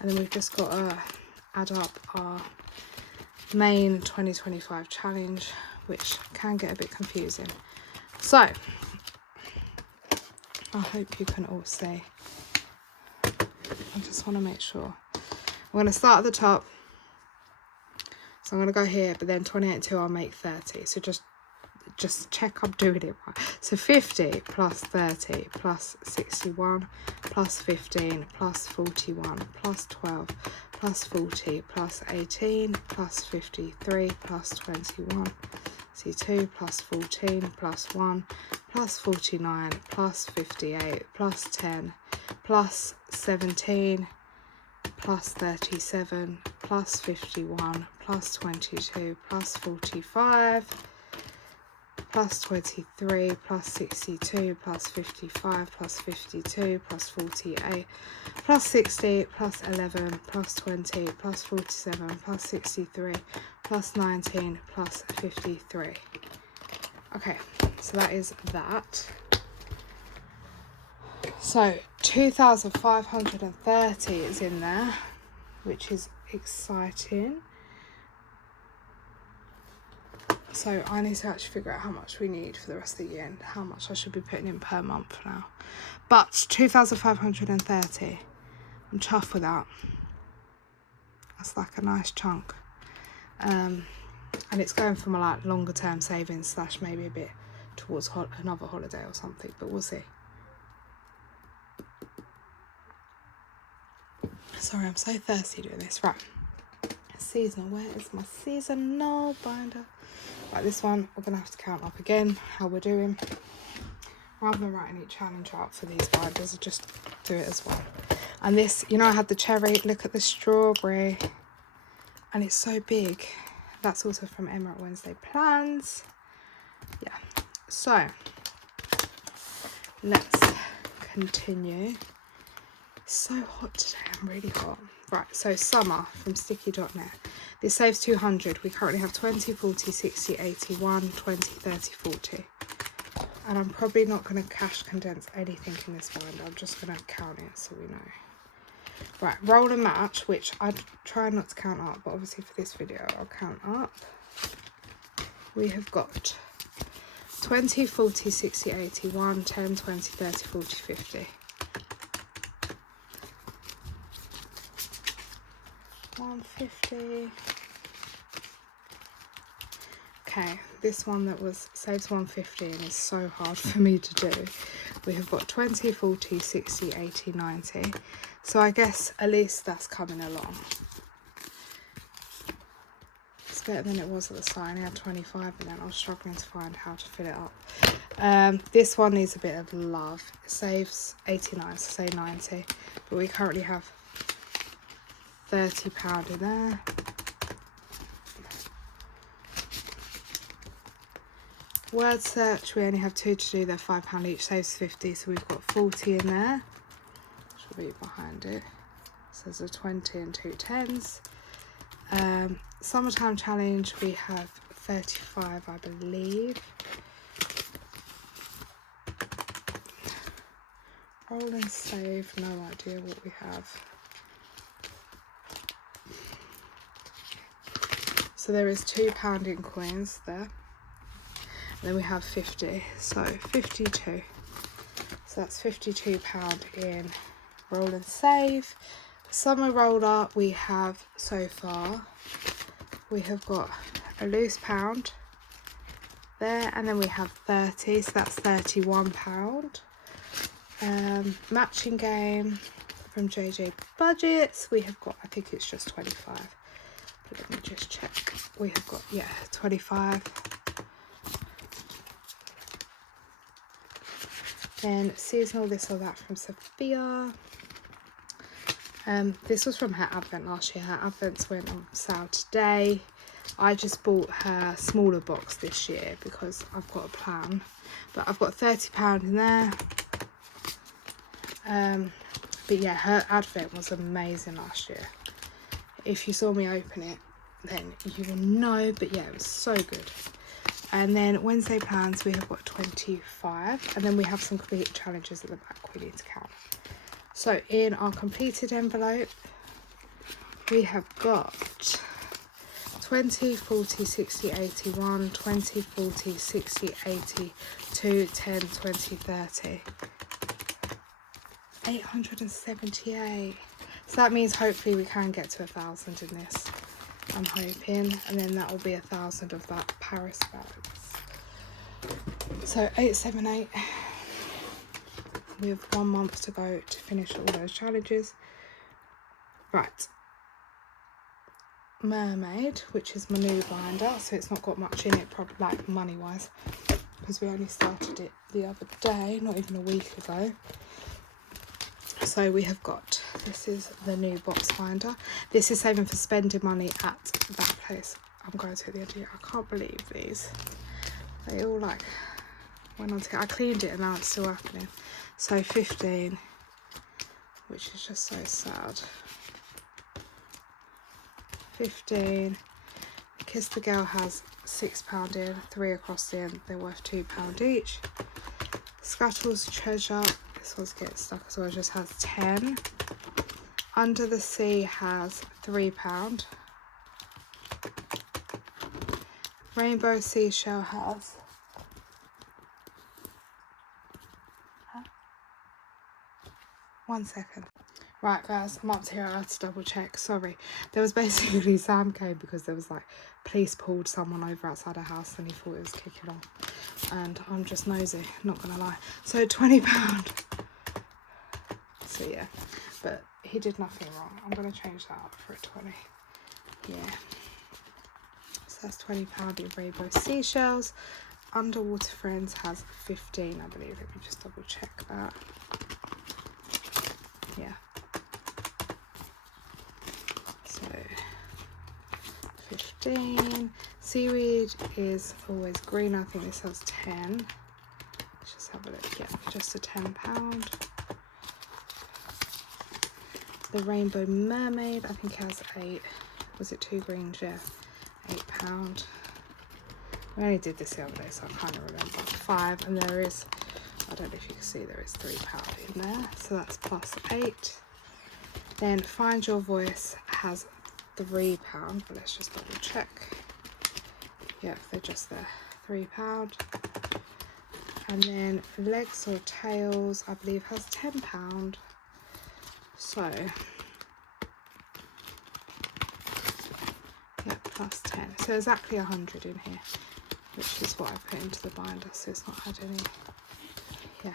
And then we've just got to add up our main 2025 challenge, which can get a bit confusing. So I hope you can all see. I just want to make sure. We're going to start at the top. So I'm going to go here, but then 28 and 2 I'll make 30. So just check I'm doing it right. So 50 plus 30 plus 61 plus 15 plus 41 plus 12 plus 40 plus 18 plus 53 plus 21 C2 plus 14 plus 1 plus 49 plus 58 plus 10 plus 17 plus 37 plus 51 plus 22 plus 45 plus 23 plus 62 plus 55 plus 52 plus 48 plus 60 plus 11 plus 20 plus 47 plus 63 plus 19 plus 53. Okay, so that is that. So 2,530 is in there, which is exciting. So I need to actually figure out how much we need for the rest of the year and how much I should be putting in per month now. But 2,530, I'm chuffed with that. That's like a nice chunk. And it's going for my like longer term savings / maybe a bit towards another holiday or something, but we'll see. Sorry, I'm so thirsty doing this. Right, seasonal. Where is my seasonal binder? Right, this one we're gonna have to count up again how we're doing. Rather than writing each challenge out for these binders, I just do it as one. And this, you know, I had the cherry. Look at the strawberry, and it's so big. That's also from Emirate Wednesday Plans. Yeah. So let's continue. It's so hot today. I'm really hot. Right, so summer from sticky.net. This saves 200. We currently have 20, 40, 60, 80, 1, 20, 30, 40. And I'm probably not going to cash condense anything in this binder. I'm just going to count it so we know. Right, roll and match, which I try not to count up, but obviously for this video I'll count up. We have got 20, 40, 60, 80, 1, 10, 20, 30, 40, 50. 150. Okay, this one that was saves 150 and is so hard for me to do. We have got 20, 40, 60, 80, 90. So I guess at least that's coming along. It's better than it was at the start. I only had 25 and then I was struggling to find how to fill it up. This one needs a bit of love. It saves 89, so say 90. But we currently have £30 in there. Word search, we only have 2 to do, they're £5 each, saves 50, so we've got 40 in there. Should be behind it. So there's a 20 and 2 10s. Summertime challenge, we have 35, I believe. Roll and save, no idea what we have. So there is £2 in coins there. And then we have 50, so 52. So that's £52 in roll and save. Summer roller we have so far. We have got a loose £1 there, and then we have 30, so that's £31. Matching game from JJ Budgets, we have got, I think it's just 25. But let me just check. We have got, yeah, 25. Then seasonal this or that from Sophia. This was from her advent last year. Her advents went on sale today. I just bought her smaller box this year because I've got a plan. But I've got £30 in there. But yeah, her advent was amazing last year. If you saw me open it, then you will know. But yeah, it was so good. And then Wednesday plans, we have got 25. And then we have some complete challenges at the back we need to count. So in our completed envelope, we have got 20, 40, 60, 81, 20, 40, 60, 80, 2, 10, 20, 30. 878. So that means hopefully we can get to 1,000 in this. I'm hoping, and then that will be 1,000 of that Paris bags. So 878. We have 1 month to go to finish all those challenges. Right. Mermaid, which is my new binder, so it's not got much in it, probably like money wise, because we only started it the other day, not even a week ago. So we have got, this is the new box binder. This is saving for spending money at that place I'm going to the other year. I can't believe these. They all like went on together. I cleaned it and now it's still happening. So 15, which is just so sad. 15. Kiss the Girl has £6 in, 3 across the end. They're worth £2 each. Scuttle's Treasure, this one's getting stuck as well, just has 10. Under the Sea has £3. Rainbow Seashell has 1 second. Right guys, I'm up to here. I had to double check, sorry. There was basically, Sam came because there was like, police pulled someone over outside her house and he thought it was kicking off. And I'm just nosy, not gonna lie. So £20. So yeah, but he did nothing wrong. I'm gonna change that up for a 20. Yeah. So that's £20 in Rainbow Seashells. Underwater Friends has 15, I believe. Let me just double check that. Yeah. So 15. Seaweed is always green. I think this has 10. Let's just have a look. Yeah, just a £10. The Rainbow Mermaid, I think it has 8. Was it 2 greens? Yeah, £8. We only did this the other day, so I kind of remember. 5, and there is, I don't know if you can see, there is £3 in there, so that's plus 8. Then Find Your Voice has £3, but let's just double check. Yeah, they're just there, £3. And then Legs or Tails, I believe, has £10. So yeah, plus 10. So exactly 100 in here, which is what I put into the binder, so it's not had any. Yeah.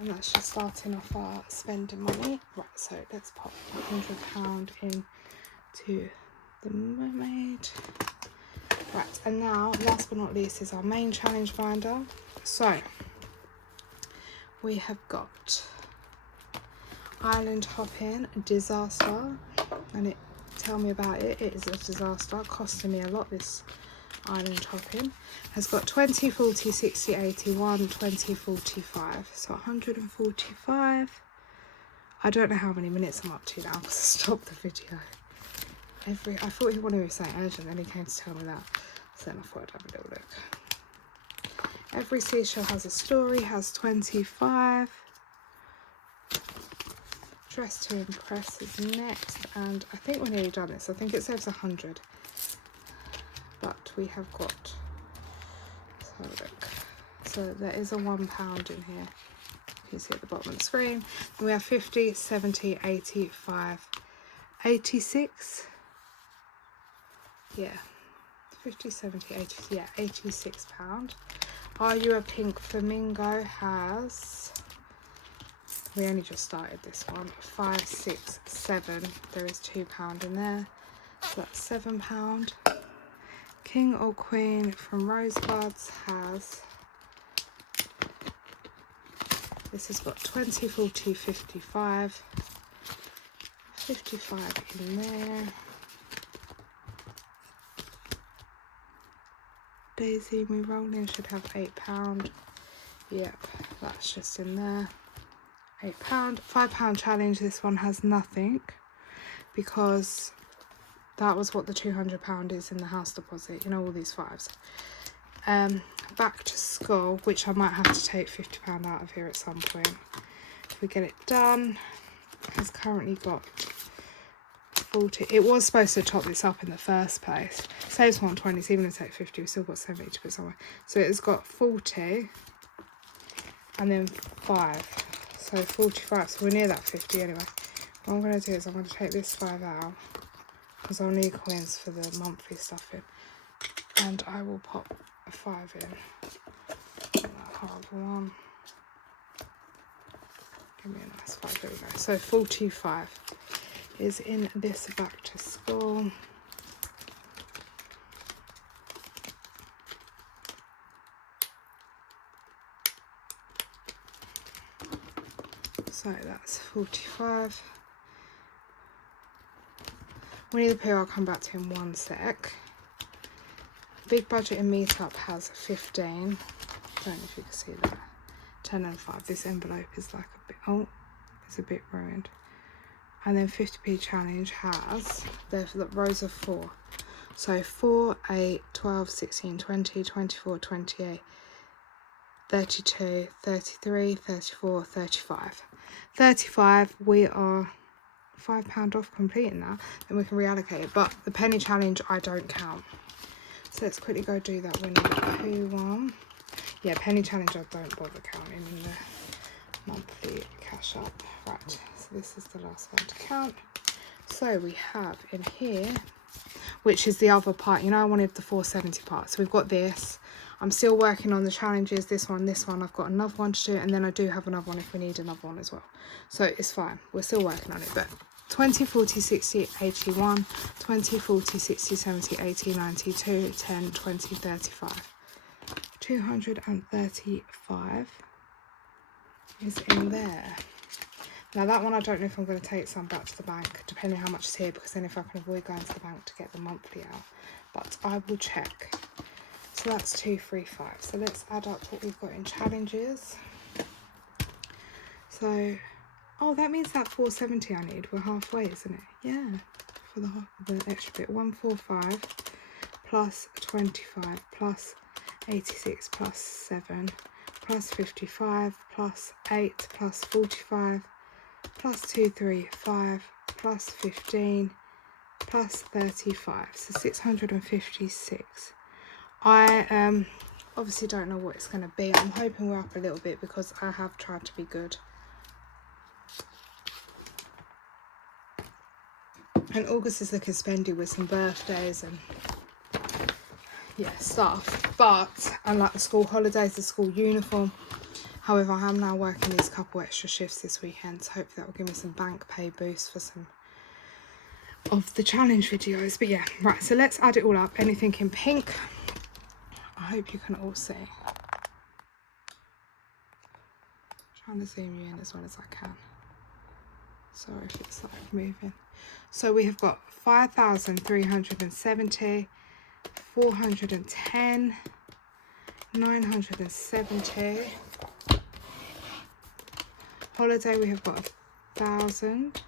And that's just starting off our spending money. Right, so let's pop £100 into the mermaid. Right, and now, last but not least, is our main challenge binder. So, we have got Island Hopping Disaster, and it, tell me about it, it is a disaster, costing me a lot, this island hopping. Has got 20, 40, 60, 80, 1, 20, 45, so 145. I don't know how many minutes I'm up to now because I stopped the video. I thought he wanted me to say urgent, then he came to tell me that, so then I thought I'd have a little look. Every Seashell Has a Story has 25. Dress to Impress is next, and I think we're nearly done this. I think it says 100, but we have got, let's have a look. So there is a £1 in here, you can see at the bottom of the screen. And we have 50, 70, 85, 86. Yeah, 50, 70, 80, yeah, £86. Are You a Pink Flamingo has, we only just started this one, 5, 6, 7. There is £2 in there, so that's £7. King or Queen from Rosebuds has, this has got 20, 40, 55, 55 in there. Daisy Me Rolling should have £8. Yep, that's just in there. £8. £5 challenge, this one has nothing because that was what the £200 is in the house deposit, you know, all these 5s. Back to School, which I might have to take £50 out of here at some point if we get it done, has currently got 40. It was supposed to top this up in the first place. Saves 120, so even if I take 50, we've still got 70 to put somewhere. So it's got 40 and then 5. So 45, so we're near that 50 anyway. What I'm going to do is I'm going to take this 5 out because I'll need coins for the monthly stuff in. And I will pop a 5 in. That horrible one. Give me a nice 5, there we go. So 45 is in this Back to School. So that's 45. Winnie the Pooh I'll come back to in one sec. Big Budget and Meetup has 15. Don't know if you can see that. 10 and 5. This envelope is like a bit, oh, it's a bit ruined. And then 50p challenge has the rows of 4. So 4, 8, 12, 16, 20, 24, 28, 32, 33, 34, 35. 35, we are £5 off completing that. Then we can reallocate it. But the penny challenge, I don't count. So let's quickly go do that Winnie the Pooh one. Yeah, penny challenge, I don't bother counting in the monthly cash up. Right, so this is the last one to count. So we have in here, which is the other part. You know, I wanted the 470 part. So we've got this. I'm still working on the challenges. This one. I've got another one to do. And then I do have another one if we need another one as well. So it's fine. We're still working on it. But 20, 40, 60, 81, 20, 40, 60, 70, 80, 92, 10, 20, 35. 235 is in there. Now that one I don't know if I'm going to take some back to the bank, depending how much is here, because then if I can avoid going to the bank to get the monthly out. But I will check. So that's 235. So let's add up what we've got in challenges. So, oh, that means that 470 I need, we're halfway, isn't it? Yeah, for the extra bit. 145 plus 25 plus 86 plus 7 plus 55 plus 8 plus 45 plus 235 plus 15 plus 35, so 656. I obviously don't know what it's going to be. I'm hoping we're up a little bit because I have tried to be good. And August is looking spendy with some birthdays and yeah, stuff. But unlike the school holidays, the school uniform. However, I am now working these couple extra shifts this weekend, so hopefully that will give me some bank pay boost for some of the challenge videos. But yeah, right, so let's add it all up. Anything in pink. I hope you can all see. Trying to zoom you in as well as I can. Sorry if it's like moving. So we have got 5,370, 410, 970. Holiday we have got 1,000.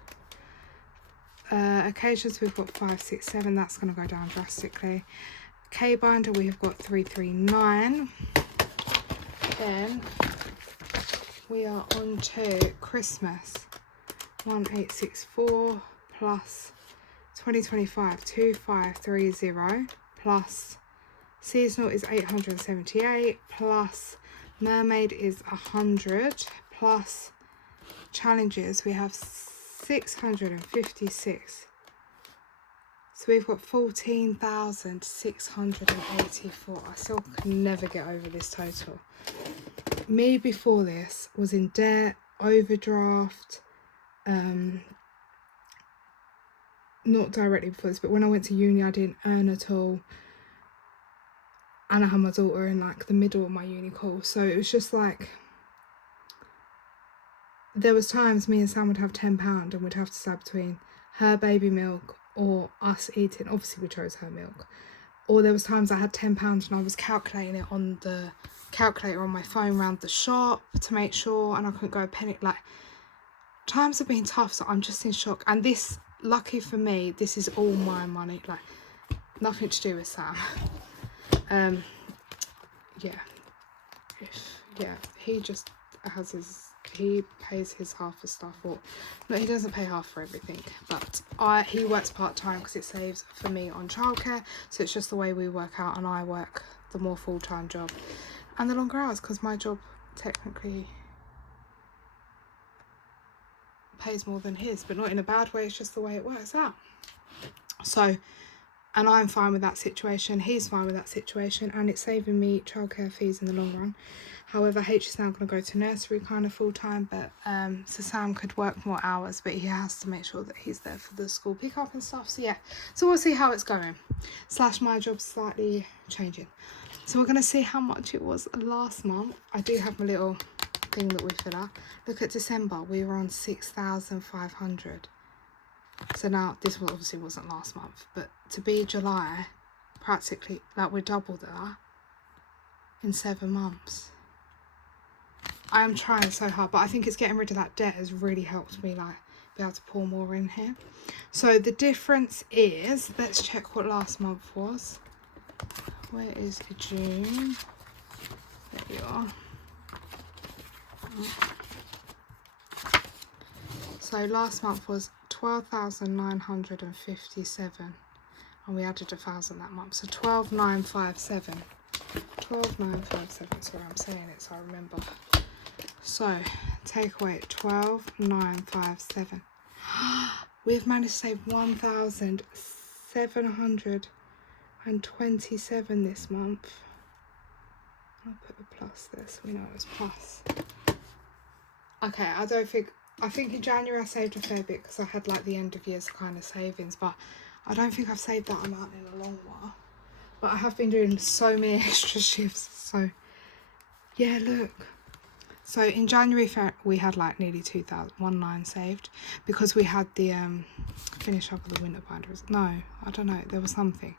Occasions we've got 567. That's going to go down drastically. K binder we have got 339. Then we are on to Christmas. 1864 plus 2025 2530 plus seasonal is 878 plus mermaid is 100 plus challenges we have 656. So we've got 14,684. I still can never get over this total. Me before this was in debt, overdraft, not directly before this, but when I went to uni I didn't earn at all. And I had my daughter in like the middle of my uni course. So it was just like, there was times me and Sam would have £10 and we'd have to decide between her baby milk or us eating. Obviously we chose her milk. Or there was times I had £10 and I was calculating it on the calculator on my phone around the shop to make sure, and I couldn't go a penny. Like, times have been tough, so I'm just in shock. And this, lucky for me, this is all my money, like nothing to do with Sam. He just has he pays his half for stuff, or no, he doesn't pay half for everything, but he works part-time because it saves for me on childcare, so it's just the way we work out, and I work the more full-time job and the longer hours because my job technically pays more than his, but not in a bad way, it's just the way it works out. So, and I'm fine with that situation, he's fine with that situation, and it's saving me childcare fees in the long run. However, H is now going to go to nursery kind of full time, but so Sam could work more hours, but he has to make sure that he's there for the school pickup and stuff. So yeah, so we'll see how it's going. / my job's slightly changing. So we're going to see how much it was last month. I do have my little thing that we fill out. Look at December, we were on 6,500. So now, this obviously wasn't last month, but to be July, practically, like we're double that in 7 months. I am trying so hard, but I think it's getting rid of that debt has really helped me like be able to pour more in here. So the difference is, let's check what last month was. Where is June? There you are. So last month was 12,957, and we added 1,000 that month, so 12,957. 12,957. Sorry, I'm saying it so I remember. So take away 12,957. We've managed to save 1,727 this month. I'll put a plus there so we know it was plus. Okay, I think in January I saved a fair bit because I had like the end of year's kind of savings, but I don't think I've saved that amount in a long while. But I have been doing so many extra shifts, so yeah, look. So in January we had like nearly 2,019 saved because we had the finish up of the winter binders. No, I don't know, there was something.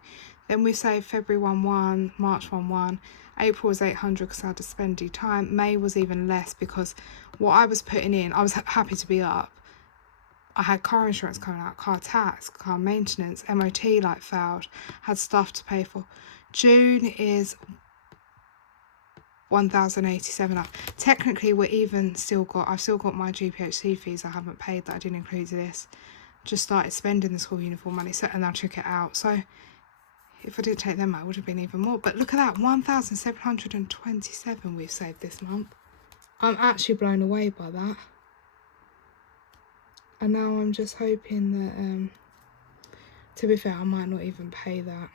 Then we saved February 1,1, March 1,1, April was 800 because I had to spend time. May was even less because what I was putting in, I was happy to be up. I had car insurance coming out, car tax, car maintenance, MOT like failed, had stuff to pay for. June is 1,087 up. Technically, I've still got my GPHC fees I haven't paid that I didn't include this. Just started spending the school uniform money, so, and I took it out. So if I didn't take them out, it would have been even more. But look at that, 1,727 we've saved this month. I'm actually blown away by that. And now I'm just hoping that, to be fair, I might not even pay that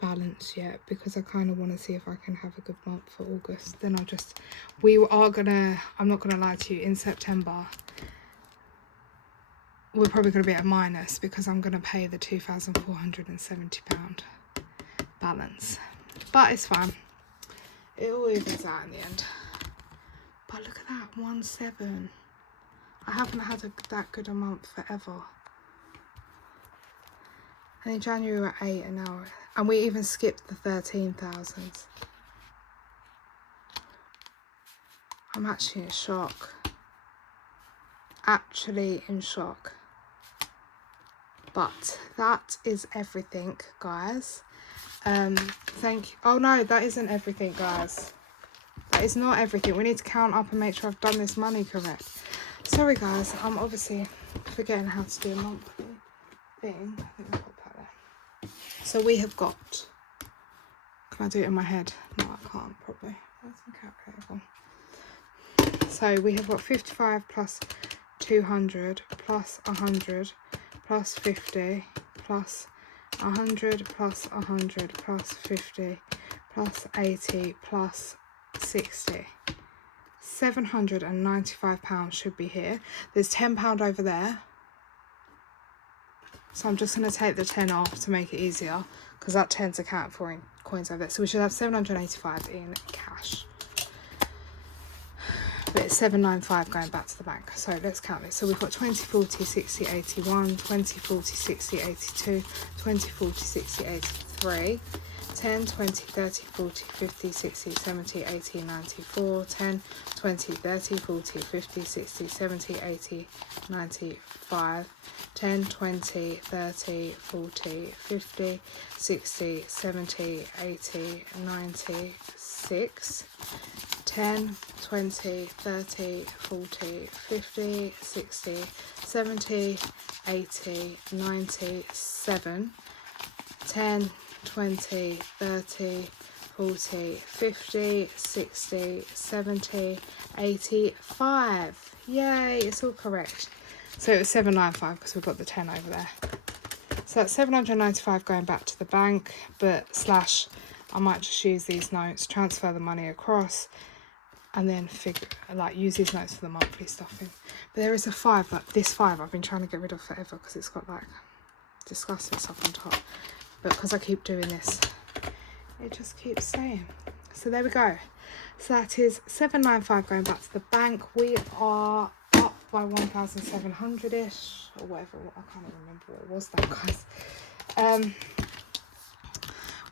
balance yet, because I kind of want to see if I can have a good month for August. Then I'm not gonna lie to you, in September we're probably going to be at a minus, because I'm going to pay the £2,470 balance. But it's fine, it all evens out in the end. But look at that, 1,700. I haven't had that good a month forever. And in January we were at 8 an hour, and we even skipped the 13,000s. I'm actually in shock. Actually in shock. But that is everything, guys. Thank you. Oh no, that isn't everything, guys. That is not everything. We need to count up and make sure I've done this money correct. Sorry guys, I'm obviously forgetting how to do a monthly thing. I think I've got that there. So we have got, can I do it in my head? No, I can't probably. Where's my calculator gone? So we have got 55 plus 200 plus 100 plus 50 plus 100 plus 100 plus 50 plus 80 plus 60. £795 should be here. There's £10 over there. So I'm just going to take the 10 off to make it easier, because that 10's accounted for in coins over there. So we should have 785 in cash. But it's 795 going back to the bank. So let's count this. So we've got 20, 40, 60, 81, 20, 40, 60, 82, 20, 40, 60, 83, 10, 20, 30, 40, 50, 60, 70, 80, 94, 10, 20, 30, 40, 50, 60, 70, 80, 95, 10, 20, 30, 40, 50, 60, 70, 80, 96, 10, 20, 30, 40, 50, 60, 70, 80, 97, 10, 20, 30, 40, 50, 60, 70, 85. Yay, it's all correct. So it was 795 because we've got the 10 over there. So that's 795 going back to the bank, but slash, I might just use these notes, transfer the money across, and then use these notes for the monthly stuffing. But there is a 5, like this 5 I've been trying to get rid of forever, because it's got like disgusting stuff on top. But because I keep doing this, it just keeps staying. So there we go. So that is 795 going back to the bank. We are up by 1,700-ish or whatever. I can't even remember what it was now, guys.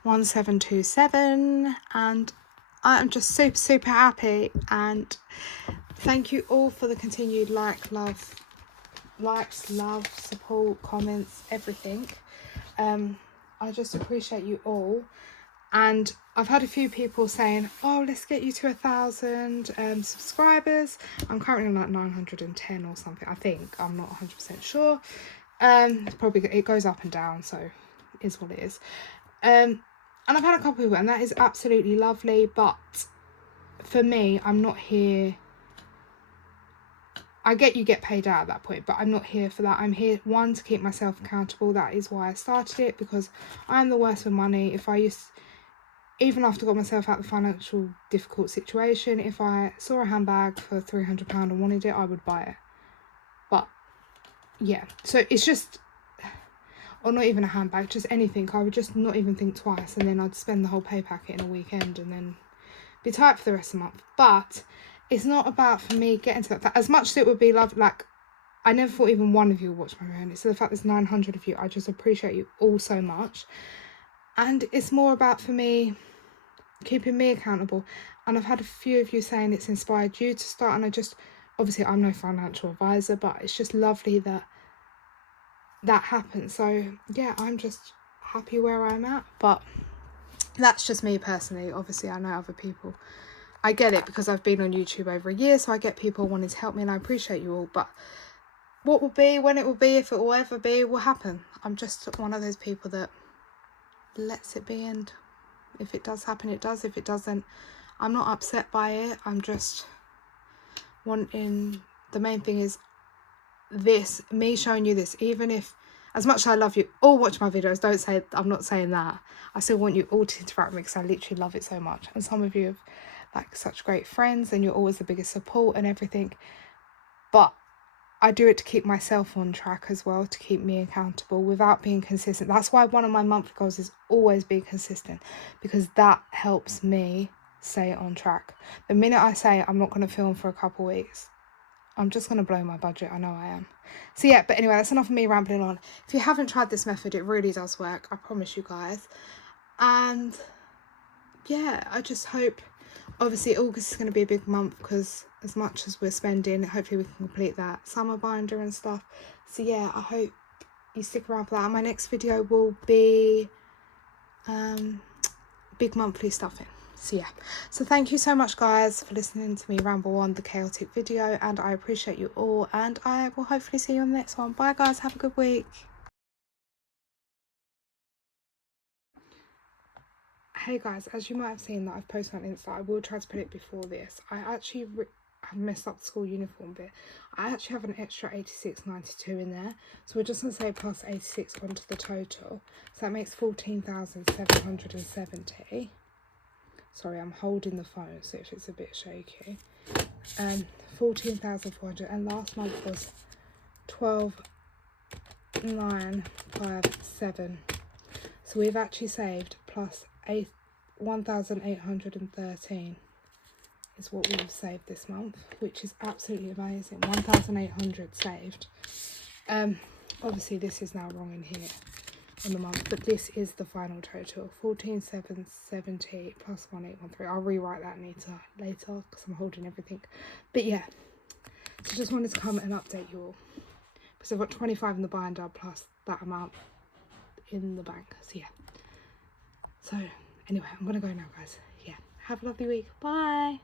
1,727, and I'm just super happy. And thank you all for the continued likes, love, support, comments, everything. I just appreciate you all. And I've had a few people saying, oh, let's get you to 1,000 subscribers. I'm currently on like 910 or something, I think. I'm not 100% sure. Probably it goes up and down, so it is what it is. And I've had a couple of people, and that is absolutely lovely. But for me, I'm not here. I get you get paid out at that point, but I'm not here for that. I'm here, one, to keep myself accountable. That is why I started it, because I'm the worst with money. Even after I got myself out of the financial difficult situation, if I saw a handbag for £300 and wanted it, I would buy it. But yeah, so it's just, or not even a handbag, just anything. I would just not even think twice, and then I'd spend the whole pay packet in a weekend and then be tight for the rest of the month. But it's not about, for me, getting to that. As much as it would be love, like, I never thought even one of you would watch my reality. So the fact there's 900 of you, I just appreciate you all so much. And it's more about, for me, keeping me accountable. And I've had a few of you saying it's inspired you to start, and I just obviously I'm no financial advisor, but it's just lovely that that happened. So yeah, I'm just happy where I'm at. But that's just me personally. Obviously I know other people, I get it because I've been on YouTube over a year, so I get people wanting to help me, and I appreciate you all. But what will be, when it will be, if it will ever be, will happen. I'm just one of those people that lets it be, and if it does happen, it does. If it doesn't, I'm not upset by it. I'm just wanting, the main thing is this, me showing you this, even if, as much as I love you all, watch my videos, don't say, I'm not saying that, I still want you all to interact with me because I literally love it so much. And some of you have like such great friends and you're always the biggest support and everything, but I do it to keep myself on track as well, to keep me accountable without being consistent. That's why one of my monthly goals is always be consistent, because that helps me stay on track. The minute I say I'm not going to film for a couple of weeks, I'm just going to blow my budget. I know I am. So yeah, but anyway, that's enough of me rambling on. If you haven't tried this method, it really does work. I promise you guys. And yeah, I just hope, obviously August is going to be a big month because as much as we're spending, hopefully we can complete that summer binder and stuff. So yeah, I hope you stick around for that. And my next video will be big monthly stuffing. So yeah, so thank you so much guys for listening to me ramble on the chaotic video, and I appreciate you all, and I will hopefully see you on the next one. Bye guys, have a good week. Hey guys, as you might have seen that I've posted on Insta, I will try to put it before this. I actually have messed up the school uniform bit. I actually have an extra 86.92 in there, so we're just going to say plus 86 onto the total, so that makes 14,770. Sorry, I'm holding the phone, so if it's a bit shaky. 14,400, and last month was 12,957. So we've actually saved plus 1,813 is what we've saved this month, which is absolutely amazing. 1,800 saved. Obviously this is now wrong in here on the month, but this is the final total, 14,770 plus 1,813. I'll rewrite that later because I'm holding everything. But yeah, so just wanted to come and update you all because I've got 25 in the binder plus that amount in the bank. So yeah, so anyway, I'm gonna go now guys. Yeah, have a lovely week. Bye.